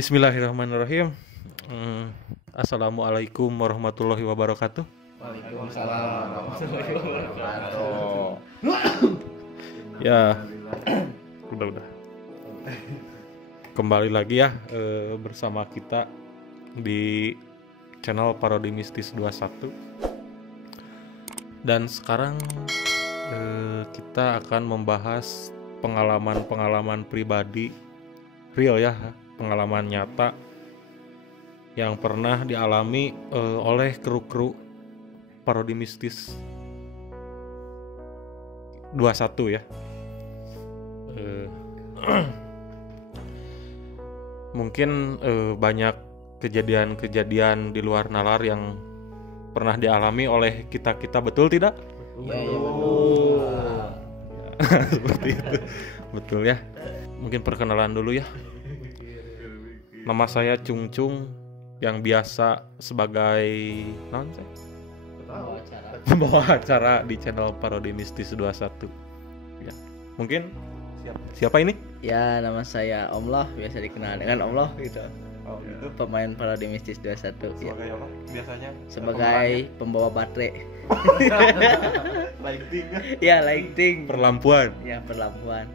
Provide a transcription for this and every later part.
Bismillahirrahmanirrahim. Assalamualaikum warahmatullahi wabarakatuh. Waalaikumsalam warahmatullahi wabarakatuh. Ya, udah. Kembali lagi ya bersama kita di channel Parodi Mistis 21. Dan sekarang kita akan membahas pengalaman pribadi real ya, pengalaman nyata yang pernah dialami oleh kru-kru Parodi Mistis 21 ya. Mungkin banyak kejadian-kejadian di luar nalar yang pernah dialami oleh kita betul tidak? Iya betul. Seperti itu, betul ya. Mungkin perkenalan dulu ya. Nama saya Cung yang biasa sebagai pembawa acara di channel Parodi Mistis 21. Ya. Mungkin siapa ini? Ya, nama saya Omloh, biasa dikenal dengan Omloh gitu. Oh, gitu. Pemain Parodi Mistis 21 ya. Sebagai apa biasanya? Sebagai pembawa baterai. Lighting. Ya, lighting. Perlampuan. Ya, perlampuan.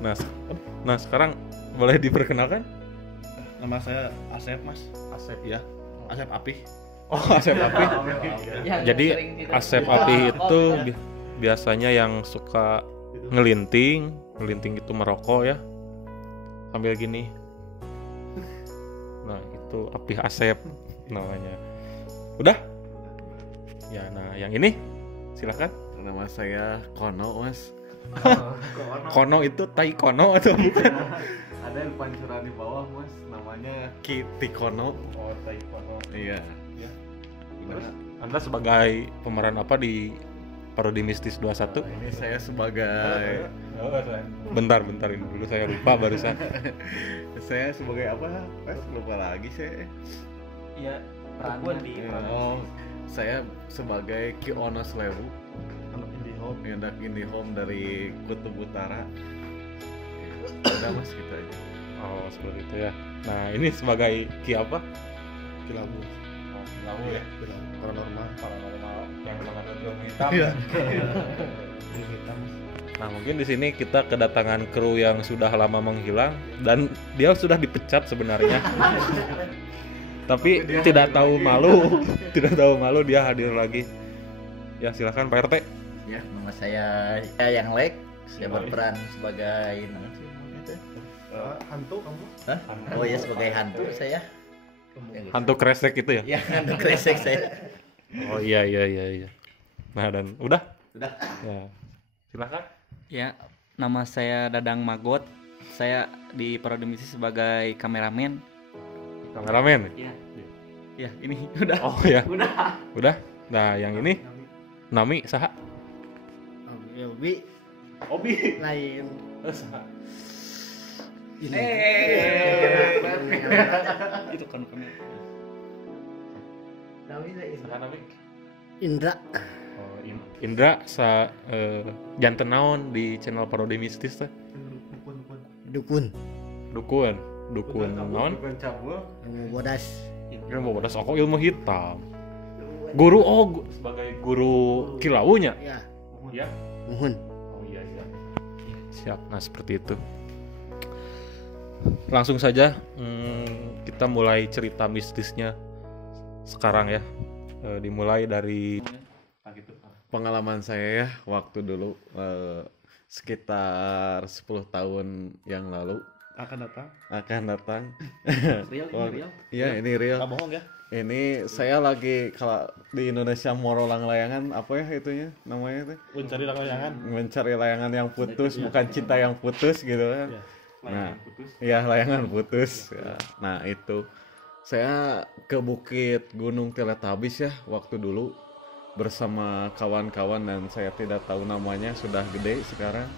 Nah, sekarang boleh diperkenalkan? Nama saya Asep, Mas. Asep ya. Asep Apih. Oh, Asep Api. Jadi Asep Api itu biasanya yang suka ngelinting itu merokok ya. Sambil gini. Nah, itu Api Asep namanya. Udah? Ya, nah yang ini silakan. Nama saya Kono, Mas. Kono itu tai kono atau bukan? Ada yang pancuran di bawah, Mas. Namanya Kitty Kono. Oh, tai kono. Iya. Ya. Terus Anda sebagai pemeran apa di Parodi Mistis 21? Ini saya sebagai Bentar ini dulu saya lupa barusan. saya sebagai apa? Mas lupa lagi saya. Iya, Oh, saya sebagai Ki Ono Slewu. Anak IndiHome dari Kutub Utara. Udah Mas, gitu aja. Oh, seperti itu ya. Nah, ini sebagai Ki apa? Kilabu. Oh, Kilabu ya. Paranormal yang mengandung ilmu hitam. Iya. Nah, mungkin di sini kita kedatangan kru yang sudah lama menghilang dan dia sudah dipecat sebenarnya. Tapi tidak tahu malu dia hadir lagi. Ya, silakan Pak RT. Ya, nama saya Yang Lek. Saya berperan sebagai Hantu kamu? Hah? Oh ya, sebagai hantu saya. Hantu kresek itu ya? Ya, hantu kresek saya. Oh iya. Nah, dan udah? Sudah. Ya. Silakan. Ya, nama saya Dadang Magot. Saya di Parodi Mistis sebagai kameramen. Kameramen. Ya. Ya, ini udah. Oh ya. Udah. Nah, yang ini Nami saha? Obi. Lain. Itu kan Nami. Indra. Oh, Indra janten naon di channel Parodi Mistis teh? Dukun. Dukun naon? Ilmu bodas. Ilmu bodas ilmu hitam. Guru sebagai guru kilaunya. Ya, Ya. muhun. Oh iya. Siap. Nah, seperti itu. Langsung saja kita mulai cerita mistisnya sekarang ya. Dimulai dari Pengalaman saya ya waktu dulu sekitar 10 tahun yang lalu Akan datang. Real. Iya, ini real. Enggak bohong ya. Ini saya lagi kalau di Indonesia morolang layangan apa ya itunya namanya tuh? Mencari layangan yang putus, bukan cinta yang putus gitu kan. Nah, iya layangan putus. Ya. Nah, itu saya ke Bukit Gunung Teletabis ya waktu dulu bersama kawan-kawan dan saya tidak tahu namanya, sudah gede sekarang.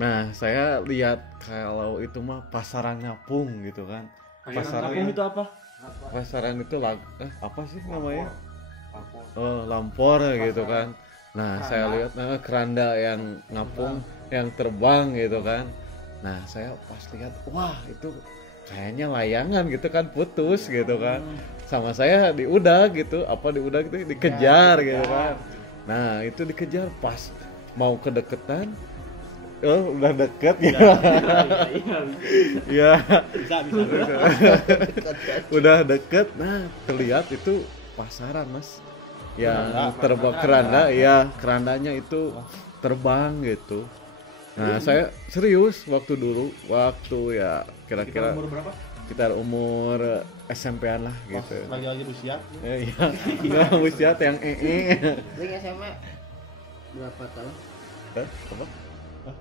Nah, saya lihat kalau itu mah pasaran ngapung gitu kan. Pasaran ngapung itu apa? Pasaran itu apa sih namanya? Oh, lampor gitu kan. Nah, saya lihat keranda yang ngapung, yang terbang gitu kan. Nah, saya pas lihat, wah itu kayaknya layangan gitu kan putus gitu kan. Sama saya diudag gitu, diudag gitu dikejar gitu kan. Nah, itu dikejar pas mau kedeketan. Oh, udah deket ya. Iya. Bisa. Udah deket. Nah, terlihat itu pasaran, Mas. Yang terbang keranda, ya kerandanya itu terbang gitu. Nah, saya serius waktu ya kira-kira sekitar umur SMP-an lah gitu. Lagi usia. Iya. Enggak usia yang Ring SMA berapa tahun? Apa?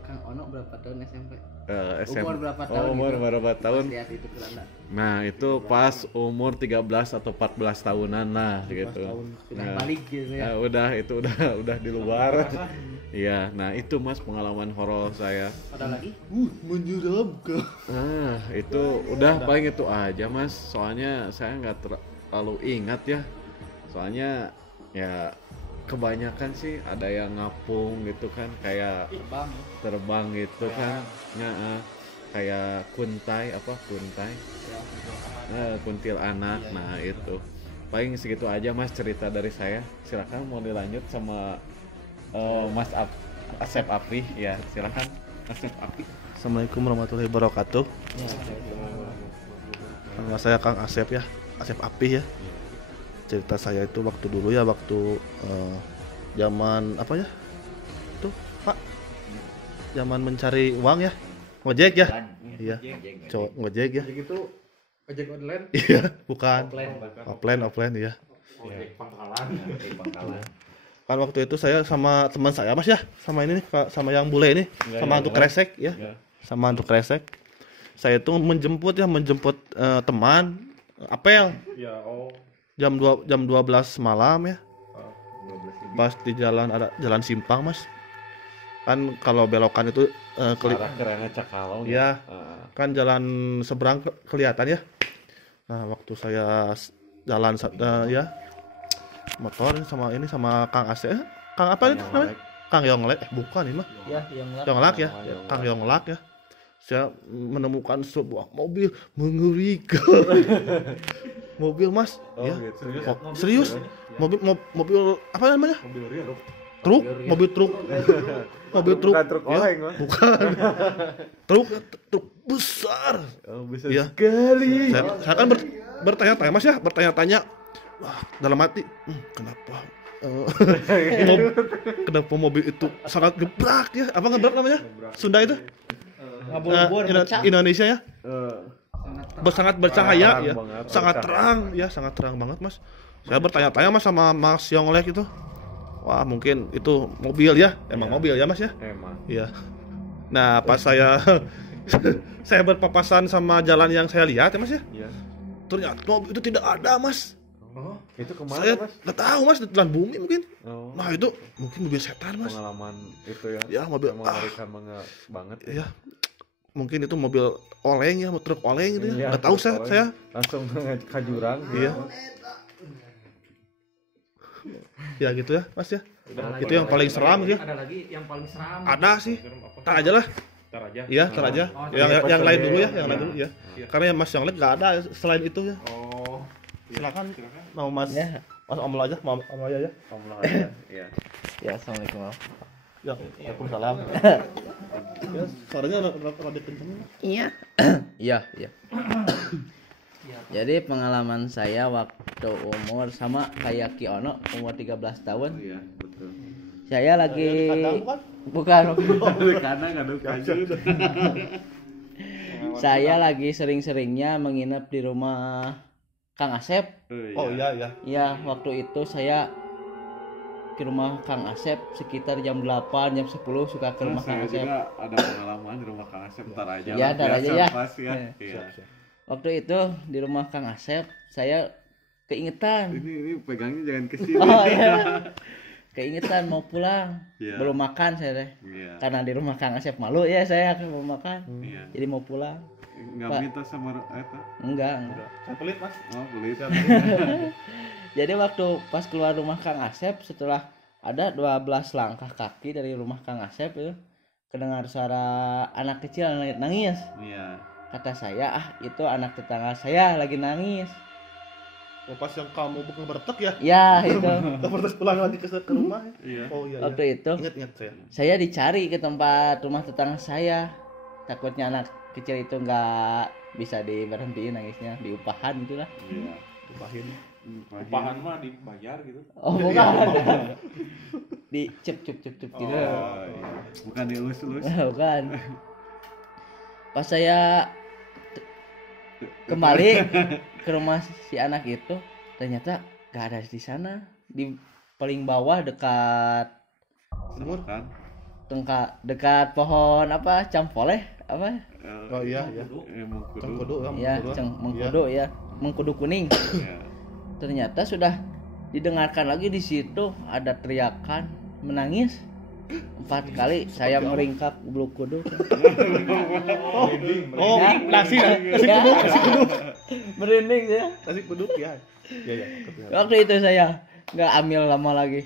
Kang Ono berapa tahun SMP? SMP. Umur berapa tahun? Umur gitu? berapa tahun? Pas lihat itu keranda. Nah, itu pas umur 13 atau 14 tahunan lah gitu. Sudah Nah, balik gitu ya. udah di luar. Iya, nah itu Mas pengalaman horor saya. Ada lagi? Menyeramkan. Ah, itu udah paling itu aja Mas. Soalnya saya nggak terlalu ingat ya. Soalnya ya kebanyakan sih ada yang ngapung gitu kan, kayak terbang gitu kan. Kayak kuntai. Kuntilanak. Nah, itu. Paling segitu aja Mas cerita dari saya. Silakan mau dilanjut sama Mas Asep Apri ya, silakan Asep Apri. Assalamualaikum warahmatullahi wabarakatuh. Nama saya Kang Asep ya, Asep Apih ya. Cerita saya itu waktu dulu ya, waktu zaman apa ya? Tuh Pak, zaman mencari uang ya, ngojek ya. Iya, cowok ngojek ya. Jadi itu ojek online. Iya, bukan. Offline ya. Ojek pangkalan. Kan waktu itu saya sama teman saya Mas ya, sama ini sama yang bule ini, sama hantu kresek ya. Sama hantu kresek. Saya itu menjemput teman apel. Ya, Jam 12 malam ya. Pas di jalan ada jalan simpang Mas. Kan kalau belokan itu Arah Cakalau ya. Kan jalan seberang kelihatan ya. Nah, waktu saya jalan ya motor sama Kang Asep. Kang apa itu namanya? Kang Yonglek. Bukan ini mah. Ya, Yonglek ya. Kang Yonglek ya. Saya menemukan sebuah mobil mengerikan. Mobil Mas. Ya. Gitu. Serius? Mobil apa namanya? Truk, mobil truk. Mobil truk. Bukan truk oleng, Mas. Bukan. Truk besar. Oh, bisa Ya. sekali. Saya kan bertanya-tanya Mas ya, bertanya-tanya. Wah, dalam hati, kenapa kenapa mobil itu sangat gebrak ya? Apa gebrak namanya? Sunda itu? Indonesia ya? Sangat bercahaya ya, sangat terang ya, sangat terang banget Mas. Saya bertanya-tanya Mas sama Mas Yonglek itu. Wah, mungkin itu mobil ya, emang mobil ya Mas ya? Emang. Iya. Nah, pas saya berpapasan sama jalan yang saya lihat ya Mas ya. Iya. Ternyata mobil itu tidak ada Mas. Oh, itu kemana Saya Mas? nggak tahu Mas, di telan bumi mungkin. Oh, Nah itu mungkin mobil setan Mas. pengalaman itu ya. Ya mobil Mengerikan banget. ya mungkin itu mobil oleng ya, truk oleng gitu Iya, ya. Nggak tahu truk oleng. saya. Langsung ke jurang. Iya. Ya gitu ya Mas ya. Itu yang paling seram ya. Ada lagi yang paling seram. Ada sih. Tar aja lah. Ntar aja. Iya, tar aja. Yang lain dulu ya, yang lain dulu ya. Iya. Karena yang Mas yang lain nggak ada selain itu ya. Oh, Silakan. Mau Mas. Mas Om aja, Om aja ya. Iya. Ya, assalamualaikum. Ya, waalaikumsalam. Ya, suaranya rada kenceng. Iya. Iya. Jadi pengalaman saya waktu umur sama kayak Ki Ono, umur 13 tahun. Iya, betul. Saya lagi bukan. Saya lagi sering-seringnya menginap di rumah Kang Asep. Oh iya. Ya, waktu itu saya ke rumah Kang Asep sekitar jam 8, jam 10 suka ke rumah Kang Saya Asep. juga ada pengalaman di rumah Kang Asep, ntar aja. Iya, lah, ntar biasa aja ya. Pas ya. Iya. Iya. Waktu itu di rumah Kang Asep saya keingetan. Ini pegangnya jangan ke sini. Oh iya. Keingetan mau pulang. Iya. Belum makan saya teh. Iya. Karena di rumah Kang Asep malu ya saya belum makan. Iya. Jadi mau pulang. Enggak Pak. minta sama eta. Enggak. Saya pelit Mas. Oh, beli. Jadi waktu pas keluar rumah Kang Asep setelah ada 12 langkah kaki dari rumah Kang Asep itu kedengar suara anak kecil nangis. Iya. kata saya, itu anak tetangga saya lagi nangis. Oh, pas yang kamu bukan bertek ya? Ya itu. Terus pulang lagi ke rumah. Iya. Oh iya. Waktu itu Ingat saya. saya dicari ke tempat rumah tetangga saya. Takutnya anak kecil itu nggak bisa diberhentiin nangisnya, diupahan gitulah. Iya. Upahin. Upahan mah dibayar gitu. Oh bukan. Di cep gitu. Oh, iya. Bukan dielus-elus. Bukan. Pas saya kembali ke rumah si anak itu, ternyata gak ada di sana, di paling bawah dekat Semut kan? dekat pohon apa campoleh apa Oh iya. Mengkudu. Cengkudu ya mengkudu ya mengkudu kuning. Iya. Ternyata sudah didengarkan lagi di situ ada teriakan menangis 4 kali. Saya meringkak bulu kuduk. Oh, nasi Ya, merinding ya. nasi kuduk ya. Iya. Waktu itu saya nggak ambil lama lagi,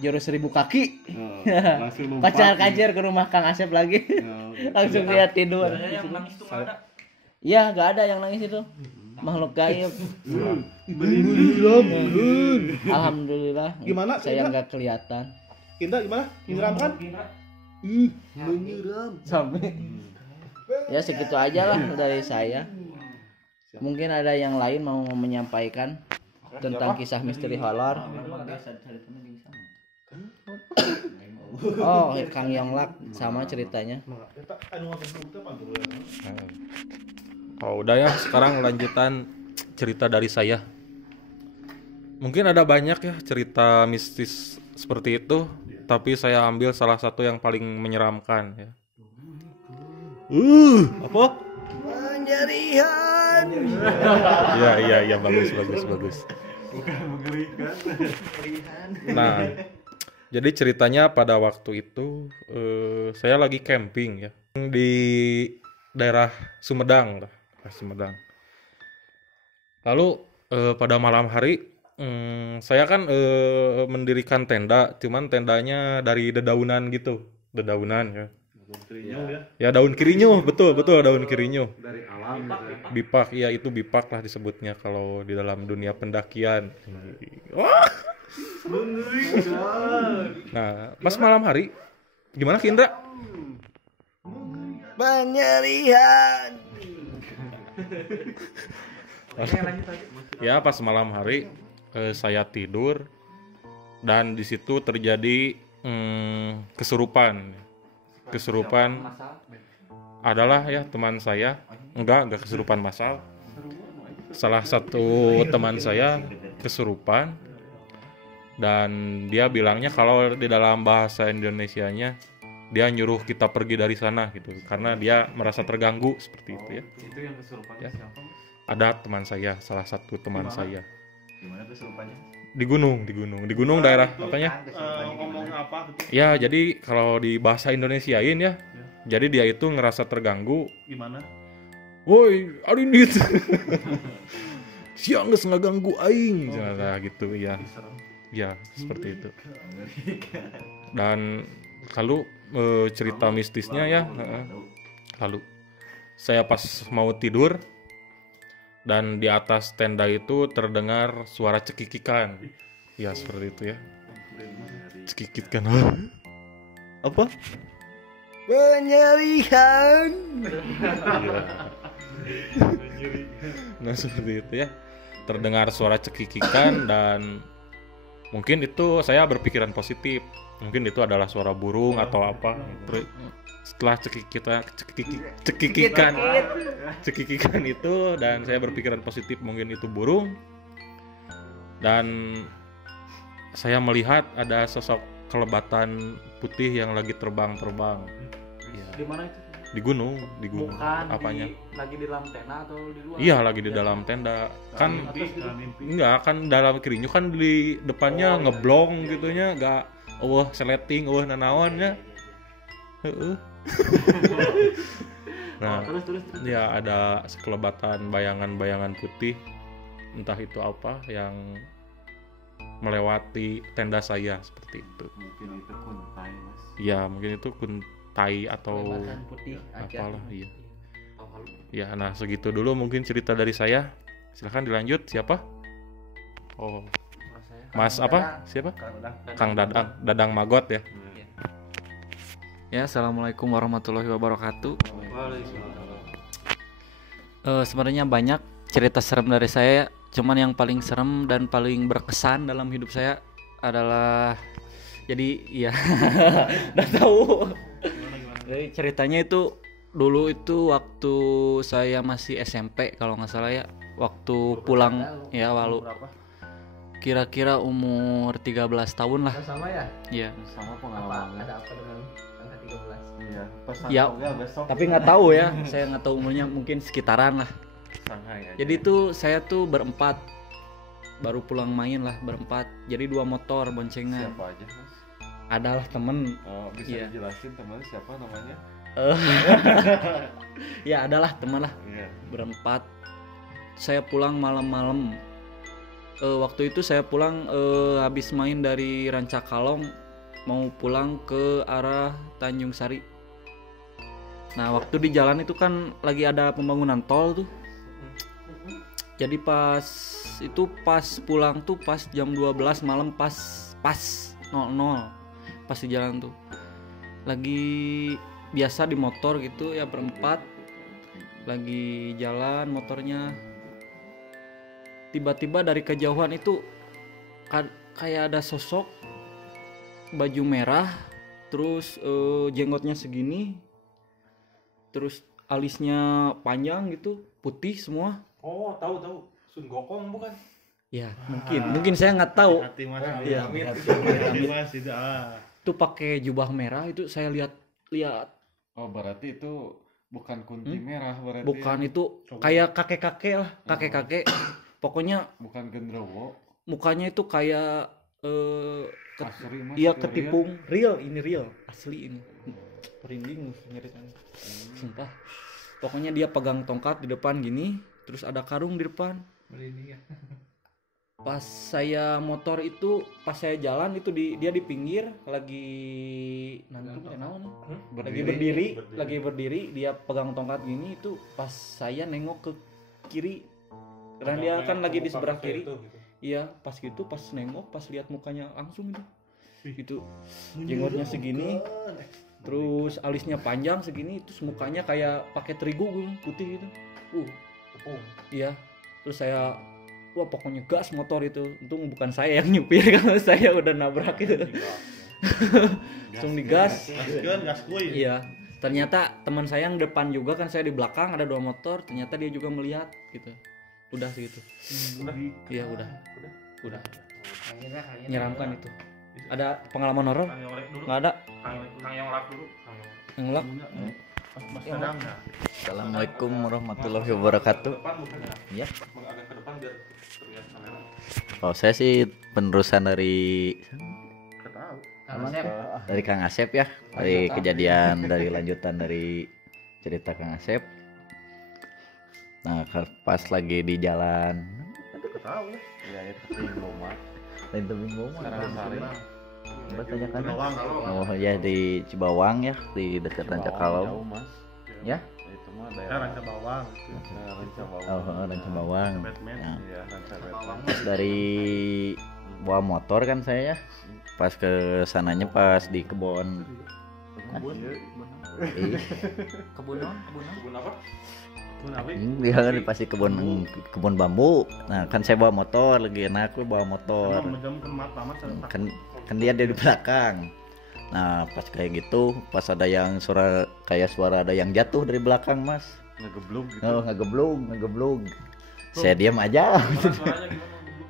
jurus 1000 kaki. Oh, langsung lompat. Pacar kajer ke rumah Kang Asep lagi. Oh, gitu. Langsung dia tidur. Yang nangis tuh nggak ada. Iya, nggak ada yang nangis itu. Makhluk gaib. Alhamdulillah. Gimana, Saya Indra? nggak kelihatan. Indra gimana? Menyeramkan? Sampai. Ya segitu aja lah dari saya. Mungkin ada yang lain mau menyampaikan tentang kisah misteri horor. Oh, Kang Yonglak sama ceritanya. Oh udah ya, sekarang lanjutan cerita dari saya. Mungkin ada banyak ya cerita mistis seperti itu, tapi saya ambil salah satu yang paling menyeramkan ya. Apa? Penjarihan. Iya bagus. Bukan mengerikan. Nah, jadi ceritanya pada waktu itu saya lagi camping ya di daerah Sumedang lah, Sumedang. Lalu pada malam hari saya kan mendirikan tenda, cuman tendanya dari dedaunan gitu, dedaunan ya. Ya daun kirinyuh, betul daun kirinyuh. Dari alam gitu ya. Bipak, ya itu bipak lah disebutnya kalau di dalam dunia pendakian. Wah. Nah, pas malam hari, gimana Kindra? Penjarihan. Ya pas malam hari saya tidur dan di situ terjadi kesurupan adalah ya teman saya, enggak kesurupan massal. Salah satu teman saya kesurupan dan dia bilangnya kalau di dalam bahasa Indonesianya dia nyuruh kita pergi dari sana gitu karena dia merasa terganggu seperti itu ya. Itu yang kesurupannya Ya. siapa? Ada teman saya, salah satu teman saya Gimana kesurupannya? di gunung daerah apanya? Ngomong apa gitu? Ya jadi kalau di bahasa Indonesiain ya, jadi dia itu ngerasa terganggu. Gimana? Woi, Arindit. Siang geus ngaganggu aing. Nah, gitu ya. Ya, seperti itu. Dan lalu cerita mistisnya ya, lalu saya pas mau tidur dan di atas tenda itu terdengar suara cekikikan. Ya, seperti itu ya. Cekikit kan. Apa? Penjarihan. Nah seperti itu ya, terdengar suara cekikikan dan mungkin itu saya berpikiran positif, mungkin itu adalah suara burung atau apa. Setelah cekikikan itu dan saya berpikiran positif mungkin itu burung dan saya melihat ada sosok kelebatan putih yang lagi terbang. Ya. Di mana itu? Di gunung. Bukan Apanya? lagi di dalam tenda atau di luar? Iya lagi di dalam tenda kan enggak kan dalam kirinya kan di depannya ngeblong gitunya enggak seleting nanaonnya nah Terus. ya ada sekelebatan bayangan putih entah itu apa yang melewati tenda saya seperti itu. Mungkin itu kuntai, Mas. Ya mungkin itu kuntai atau Kelebatan putih aja. apalah iya. Ya, nah segitu dulu mungkin cerita dari saya. Silahkan dilanjut. Siapa? Oh, Mas apa? Siapa? Kang Dadang Magot ya. Ya, assalamualaikum warahmatullahi wabarakatuh. Sebenarnya banyak cerita serem dari saya, cuman yang paling serem dan paling berkesan dalam hidup saya adalah jadi ya udah tahu. Jadi ceritanya itu dulu itu waktu saya masih SMP kalau nggak salah ya, waktu pulang ya walu kira-kira umur 13 tahun lah. Sama ya? Iya. Sama Apa pengalamannya. ada apa dengan angka 13? Iya, pesan Ya, toga besok. tapi nggak tahu ya, saya nggak tahu umurnya, mungkin sekitaran lah. Shanghai aja. Jadi tuh saya tuh berempat, baru pulang main lah berempat. Jadi 2 motor boncengan. siapa aja, Mas? Adalah temen. Oh, bisa Iya. dijelasin teman siapa namanya? Ya adalah teman lah, Iya. berempat. Saya pulang malam-malam. Waktu itu saya pulang habis main dari Rancakalong, mau pulang ke arah Tanjung Sari. Nah waktu di jalan itu kan lagi ada pembangunan tol tuh. Jadi pas pulang tuh pas jam 12 malam, pas 00 pas di jalan tuh lagi biasa di motor gitu ya, berempat lagi jalan motornya. Tiba-tiba dari kejauhan itu kayak ada sosok baju merah, terus jenggotnya segini, terus alisnya panjang gitu, putih semua. Oh, tahu. Sun Gokong bukan? Ya mungkin saya nggak tahu. Hati Mas. Iya. Hati Mas itu. Itu pakai jubah merah, itu saya lihat. Oh, berarti itu bukan kunti merah berarti. Bukan, ya? itu kayak kakek-kakek lah, kakek-kakek. Pokoknya Bukan genderuwo. mukanya itu kayak Asri Mas. iya itu ketipung real, ini real asli ini. Merinding ceritanya. Sumpah. Pokoknya dia pegang tongkat di depan gini, terus ada karung di depan. Merinding ya. Pas saya motor itu, pas saya jalan itu dia di pinggir lagi lagi berdiri, dia pegang tongkat gini. Itu pas saya nengok ke kiri, karena dia kan lagi di sebelah kiri. Iya, pas gitu, pas nengok, pas lihat mukanya langsung itu jenggotnya segini, terus alisnya panjang segini, terus mukanya kayak pakai terigu gitu, putih gitu. Iya, terus saya wah pokoknya gas motor itu. Untung bukan saya yang nyupir, kalau saya udah nabrak itu. Langsung digas. Gas kuy. Iya. Ternyata teman saya yang depan juga kan, saya di belakang ada 2 motor, ternyata dia juga melihat gitu. Udah segitu. Iya, udah. Akhirnya Menyeramkan itu. Ada pengalaman horor? Enggak ada. Kang Yonglak dulu. Yang lak. Mas Dadang. Assalamualaikum warahmatullahi wabarakatuh. Ya. Agak ke depan biar terlihat kamera. Oh, saya sih penerusan dari Kang Asep ya, dari kejadian, dari lanjutan dari cerita Kang Asep. Nah, pas lagi di jalan, Iya, itu Bingung Mas. lain tebing goma. Sarang-sari. Bertanya kan? Bawang. Oh ya, di Cibawang ya, di dekat Jauh, Rancakalong. Mas. Ya? Itu mah Ya daerah ranca bawang. Rancabawang. Oh, Rancabawang. Batman. Ya. Iya, Rancabawang. Pas dari bawa motor kan saya ya, pas ke sananya pas di kebun. Ih, Kebun apa? dia kan pasti kebun bambu. Nah kan saya bawa motor, lagi enak gue bawa motor. Kan dia di belakang. Nah pas kayak gitu, pas ada yang suara ada yang jatuh dari belakang mas. Ngegeblung gitu. Oh ngegeblung. Saya diam aja.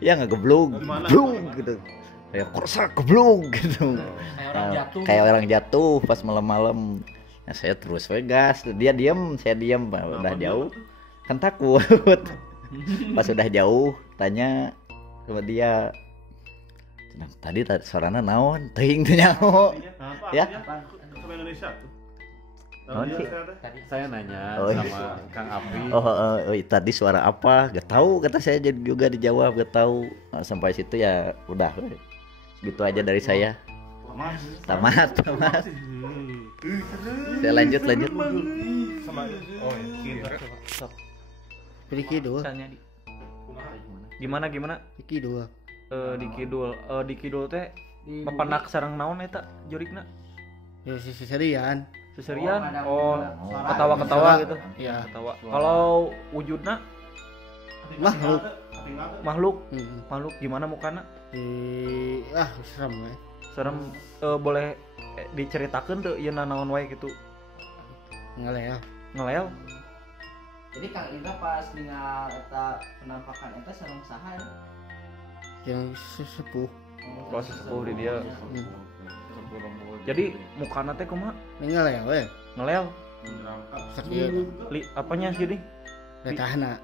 Ya ngegeblung, blung gitu. Kayak korsak geblung gitu. Kayak orang jatuh pas malam-malam. Nah, saya terus gas, dia diam, saya diam, udah jauh kan takut. Pas udah jauh tanya sama dia, tadi suaranya naon teuing teh nyaho ya. Indonesia tuh. Saya nanya Oh, sama Kang Api. Tadi suara apa gak tahu, kata saya juga dijawab gak tahu. Nah, sampai situ ya udah gitu aja dari saya. Tamat. Saya lanjut. Oh iya. Di kidul. Tanya di. Gimana? Di kidul. Di kidul teh papanak sareng naon eta jurigna? Ya seserian. Seserian. Oh, ketawa-ketawa gitu. Ya. Ketawa. Kalau wujudna Makhluk. Makhluk gimana mukana? Serem ya. Serem. Boleh diceritakeun teu ieu naon wae gitu. Ngelel. Jadi Kang Indra pas ningali eta penampakan eta sareng saha? Yang sesepuh. Kalau sesepuh di dia. Jadi mukana teh kumaha? Ngelel. Ngelel. Sakit. Apanya sih? Letahna.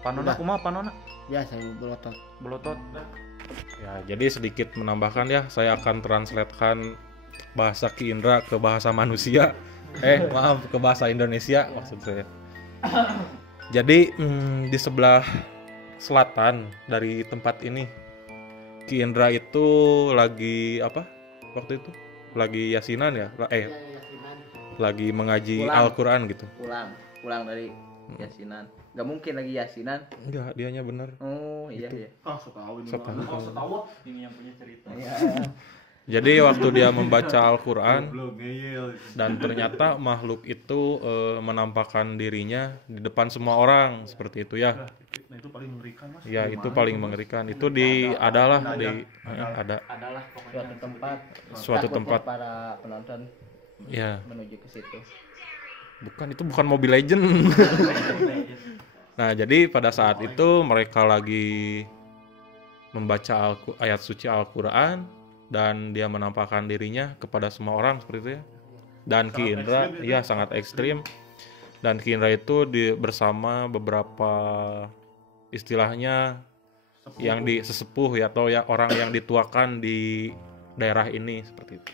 Panona kumaha panona? Biasa belotot. Ya, jadi sedikit menambahkan ya, saya akan translatekan bahasa Ki Indra ke bahasa manusia. Maaf, ke bahasa Indonesia maksud saya. Jadi di sebelah selatan dari tempat ini, Ki Indra itu lagi apa? Waktu itu lagi yasinan ya? Lagi mengaji Al-Qur'an gitu. Pulang dari yasinan. Gak mungkin lagi yasinan. Enggak, dianya bener. Oh iya. Setahu. Ini yang punya cerita. Jadi waktu dia membaca Al-Quran dan ternyata makhluk itu menampakkan dirinya di depan semua orang seperti itu ya. Nah, itu paling mengerikan, Mas. Ya, itu paling mengerikan. Itu ada suatu tempat para penonton ya. menuju ke situ. Itu bukan Mobile Legend. Nah, jadi pada saat itu mereka lagi membaca ayat suci Al-Quran dan dia menampakkan dirinya kepada semua orang seperti itu ya. Dan Ki Indra sangat ekstrim. Dan Ki Indra itu bersama beberapa istilahnya yang sesepuh ya, atau ya orang yang dituakan di daerah ini seperti itu.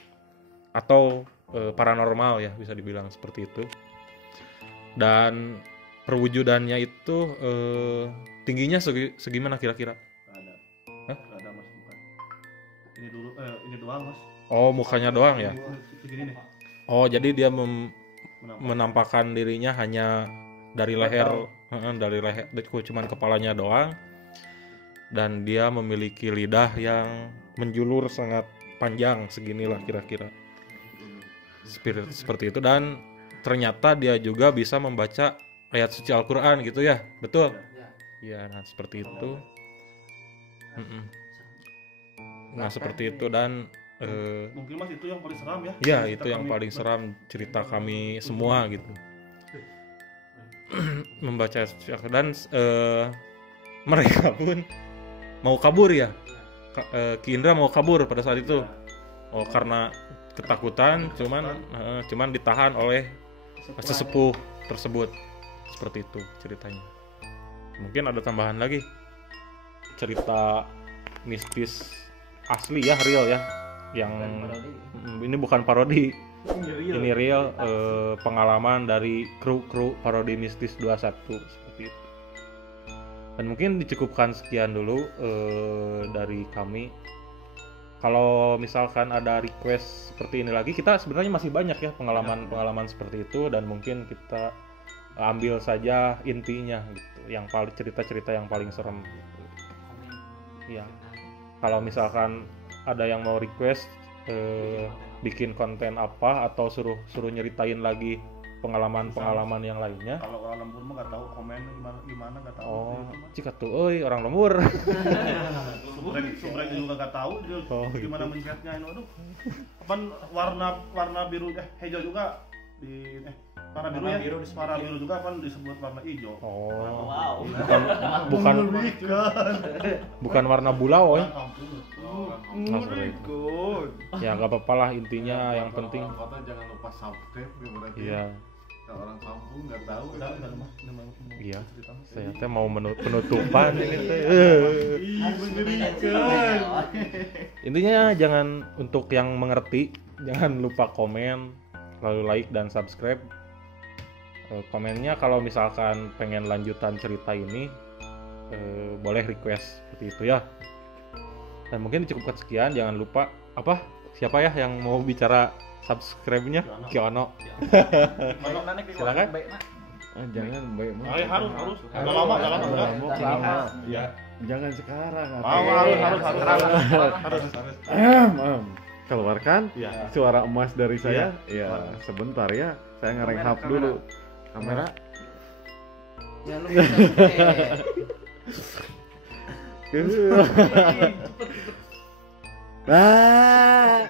Atau paranormal ya, bisa dibilang seperti itu. Dan perwujudannya itu tingginya segimana kira-kira? Ada Mas, bukan. Ini doang, Mas. Oh, mukanya doang ya? Segini nih. Oh, jadi dia menampakkan dirinya hanya dari leher, cuman kepalanya doang. Dan dia memiliki lidah yang menjulur sangat panjang, seginilah kira-kira. Seperti itu, dan ternyata dia juga bisa membaca ayat suci Al-Quran gitu ya, betul? Ya, nah seperti itu. Nah seperti itu, dan mungkin Mas itu yang paling seram ya? Ya, itu yang paling seram cerita kami semua gitu. Membaca dan mereka pun mau kabur ya. Ki Indra mau kabur pada saat itu. Oh, karena ketakutan, cuman ditahan oleh sesepuh tersebut. Seperti itu ceritanya. Mungkin ada tambahan lagi. Cerita mistis asli ya, real ya. Yang ini bukan parodi. Ini real pengalaman dari kru parodi mistis 21 seperti itu. Dan mungkin dicukupkan sekian dulu dari kami. Kalau misalkan ada request seperti ini lagi, kita sebenarnya masih banyak ya pengalaman seperti itu, dan mungkin kita ambil saja intinya gitu, yang paling cerita-cerita yang paling serem. Iya. Kalau misalkan ada yang mau request bikin konten apa atau suruh nyeritain lagi pengalaman yang lainnya. Kalau orang lembur mah nggak tahu komen gimana nggak tahu. Oh, cika tuh, orang lembur. Subrek juga nggak tahu gimana mencetnya ini. Aduh, apaan warna biru hijau juga di warna biru ya. Warna biru juga kan disebut warna hijau. Oh, Wow. bukan warna bulau ya. Itu. Ya nggak apa-apa lah, intinya yang penting. Jangan lupa subscribe ya berarti. Iya. Kalau orang kampung nggak tahu. Iya. Saya teh mau penutupan ini teh. Intinya jangan, untuk yang mengerti, jangan lupa komen, lalu like dan subscribe. Komennya kalau misalkan pengen lanjutan cerita ini, boleh request seperti itu ya. Dan mungkin dicukupkan sekian. Jangan lupa siapa ya yang mau bicara subscribe-nya? Kiono. Silakan. Jangan baik mah. Harus. Udah lama. Ya, jangan sekarang. Harus. Keluarkan suara emas dari saya. Iya. Ya, sebentar ya. Saya nge-rank dulu. Kamera. Jangan lupa subscribe. Ah.